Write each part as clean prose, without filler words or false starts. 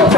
Ọjọ́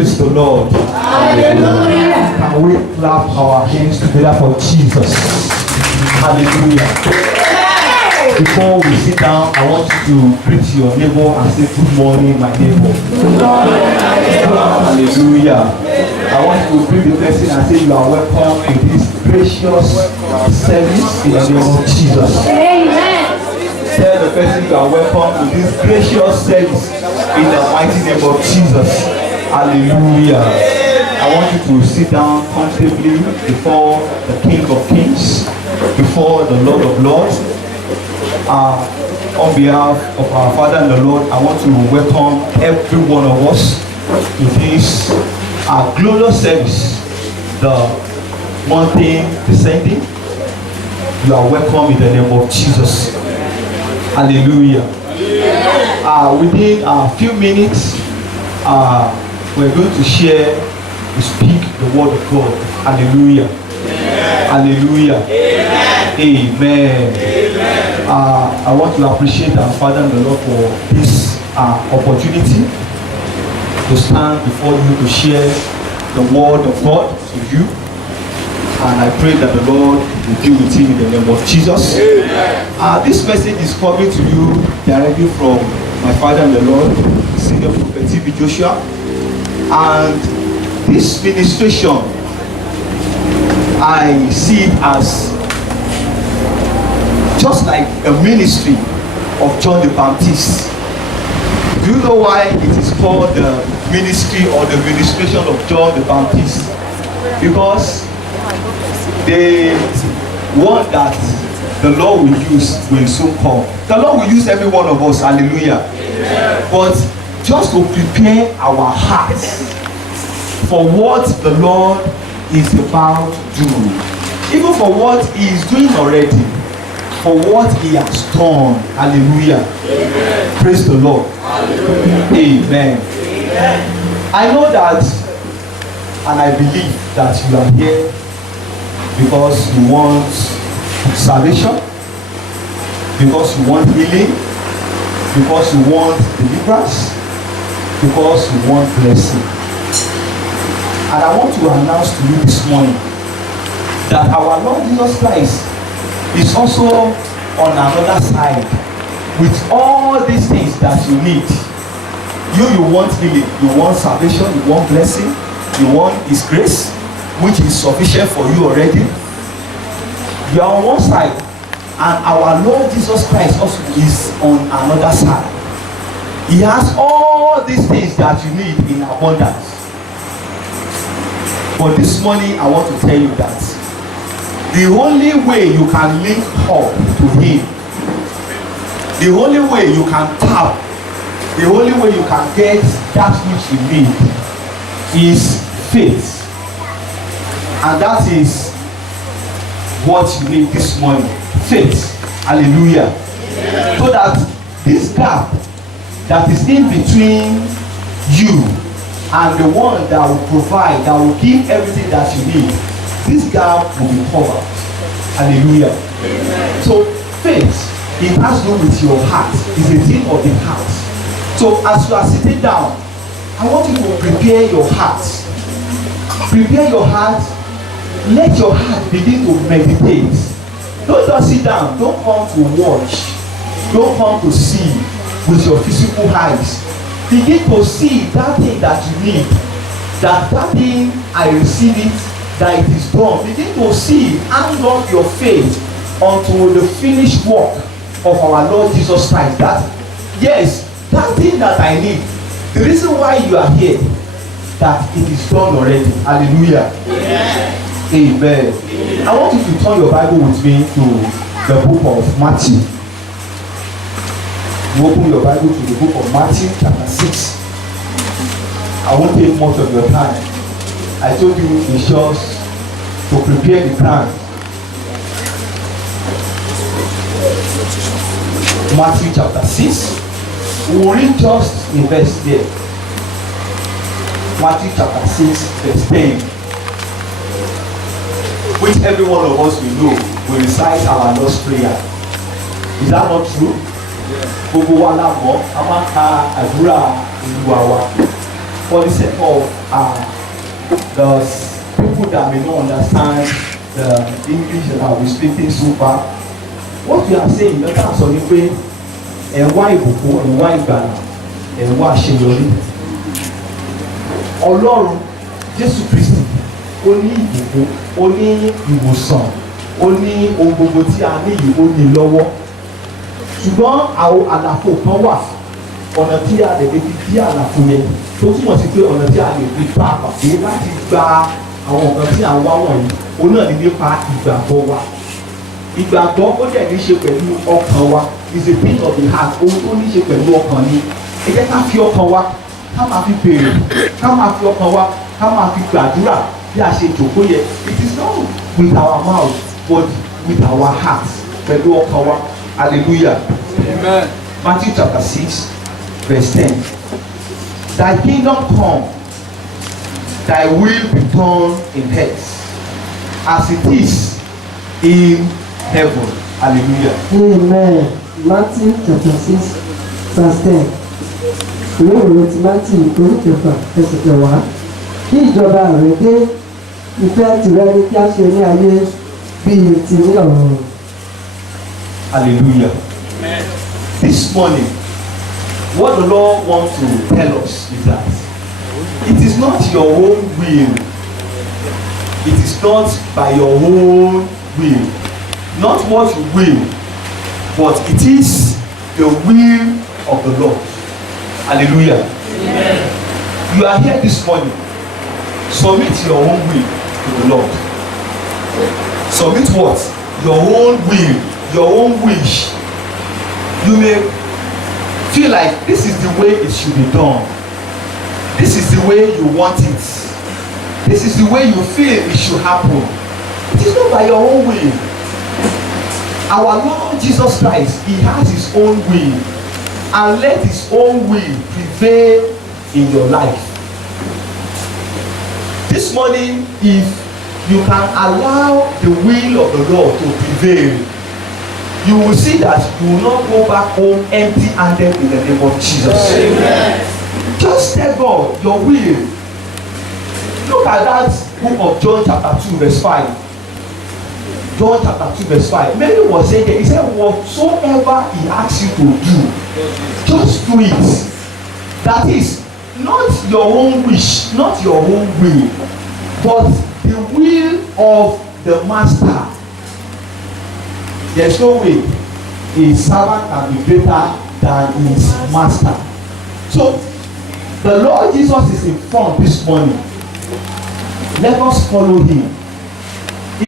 Praise the Lord. Hallelujah. Can we clap our hands together for Jesus? Hallelujah. Before we sit down, I want you to greet your neighbor and say, good morning, my neighbor. Hallelujah. I want you to greet the person and say, you are welcome to this gracious service in the name of Jesus. Amen. Tell the person you are welcome to this gracious service in the mighty name of Jesus. Hallelujah. I want you to sit down comfortably before the King of Kings, before the Lord of Lords. On behalf of our Father and the Lord, I want to welcome every one of us to this glorious service, the mountain descending. You are welcome in the name of Jesus. Hallelujah. Within a few minutes, we're going to share, to speak the word of God. Hallelujah. Hallelujah. Amen. I want to appreciate our Father and the Lord for this opportunity to stand before you to share the word of God to you. And I pray that the Lord will be with you in the name of Jesus. This message is coming to you directly from my Father and the Lord, Senior Prophet T.B. Joshua. And this ministration, I see it as just like a ministry of John the Baptist. Do you know why it is called the ministry or the ministration of John the Baptist? Because the one that the Lord will use will soon come. The Lord will use every one of us, hallelujah. But just to prepare our hearts for what the Lord is about to do, even for what he is doing already, for what he has done, hallelujah. Praise the Lord. Amen. I know that, and I believe that you are here because you want salvation, because you want healing, because you want deliverance, because you want blessing. And I want to announce to you this morning that our Lord Jesus Christ is also on another side with all these things that you need. You want healing, you want salvation, you want blessing, you want his grace, which is sufficient for you already. You are on one side, and our Lord Jesus Christ also is on another side. He has all these things that you need in abundance. But this morning I want to tell you that the only way you can link up to him, the only way you can tap, the only way you can get that which you need is faith. And that is what you need this morning. Faith. Hallelujah. So that this gap that is in between you and the one that will provide, that will give everything that you need, this gap will be covered. Hallelujah. So faith, it has to do with your heart. It's a thing of the heart. So as you are sitting down, I want you to prepare your heart. Prepare your heart. Let your heart begin to meditate. Don't just sit down. Don't come to watch. Don't come to see with your physical eyes. Begin to see that thing that you need. That thing, I receive it, that it is done. Begin to see, hang on your faith unto the finished work of our Lord Jesus Christ. That, yes, that thing that I need, the reason why you are here, that it is done already. Hallelujah. Amen. I want you to turn your Bible with me to the book of Matthew. You open your Bible to the book of Matthew chapter 6. I won't take much of your time. I told you it's just to prepare the ground. Matthew chapter 6. We will read just a verse there. Matthew chapter 6 verse 10. Which every one of us will know, we recite our Lord's Prayer. Is that not true? Gbogbo wa la mọ̀, a máa ka àdúrà Olúwa wa. for the sake of the people that may not understand the English that I will be speaking so far, what we are saying lọ́tà sọ ni pé ẹ̀ ń wá ìbùkún, ẹ̀ ń wá ìgbàlà, ẹ̀ ń wá àṣeyọrí. Ọlọ́run Jésù Kristi ó ní ìbùkún, ó ní ìwòsàn, ó ní ohun gbogbo tí a ní yìí ó ní lọ́wọ́. Ṣùgbọ́n àwọn àlàfo kan wà, ọ̀nà tí a lè fi dí àlàfo yẹn tó túmọ̀ sí pé ọ̀nà tí a lè fi bá pàdé láti gba àwọn nǹkan tí à ń wá wọ̀nyí òun náà ní nípa ìgbàgbọ́ wa. Ìgbàgbọ́ ó dẹ̀ ní ṣe pẹ̀lú ọkàn wa, is a thing of the heart, ohun tó ní ṣe pẹ̀lú ọkàn ni. Ẹ jẹ́ ká fi ọkàn wa ká máa fi béèrè, ká máa fi ọkàn wa ká máa fi gbàdúrà bí a ṣe jòkó yẹ. It is not with our mouth but with our heart, pẹ̀lú ọkàn wa. Hallelujah. Amen. Matthew chapter 6 verse 10. Thy kingdom come, thy will be done in earth as it is in heaven. Hallelujah. Amen. Matthew chapter 6 verse 10. Ìwé ìròyìn ti Matthew orí kẹfà ẹsẹ̀ kẹwàá. Kí ìjọba rẹ̀ dé, ìfẹ́ tìrẹ ni kí a ṣe ní ayé bíi ti ní ọ̀run. Hallelujah. Amen. This morning, what the Lord wants to tell us is that it is not your own will. It is not by your own will. Not what you will, but it is the will of the Lord. Hallelujah. Amen. You are here this morning. Submit your own will to the Lord. Submit what? Your own will, your own wish. You may feel like this is the way it should be done. This is the way you want it. This is the way you feel it should happen. It is not by your own will. Our Lord Jesus Christ, he has his own will, and let his own will prevail in your life. This morning, if you can allow the will of the Lord to prevail, you will see that you will not go back home empty-handed in the name of Jesus. Amen. Just tell God your will. Look at that book of John chapter 2 verse 5. John chapter 2 verse 5. Mary was saying that he said, whatsoever he asks you to do, just do it. That is, not your own wish, not your own will, but the will of the master. There's no way a servant can be greater than his master. So, the Lord Jesus is in front this morning. Let us follow him.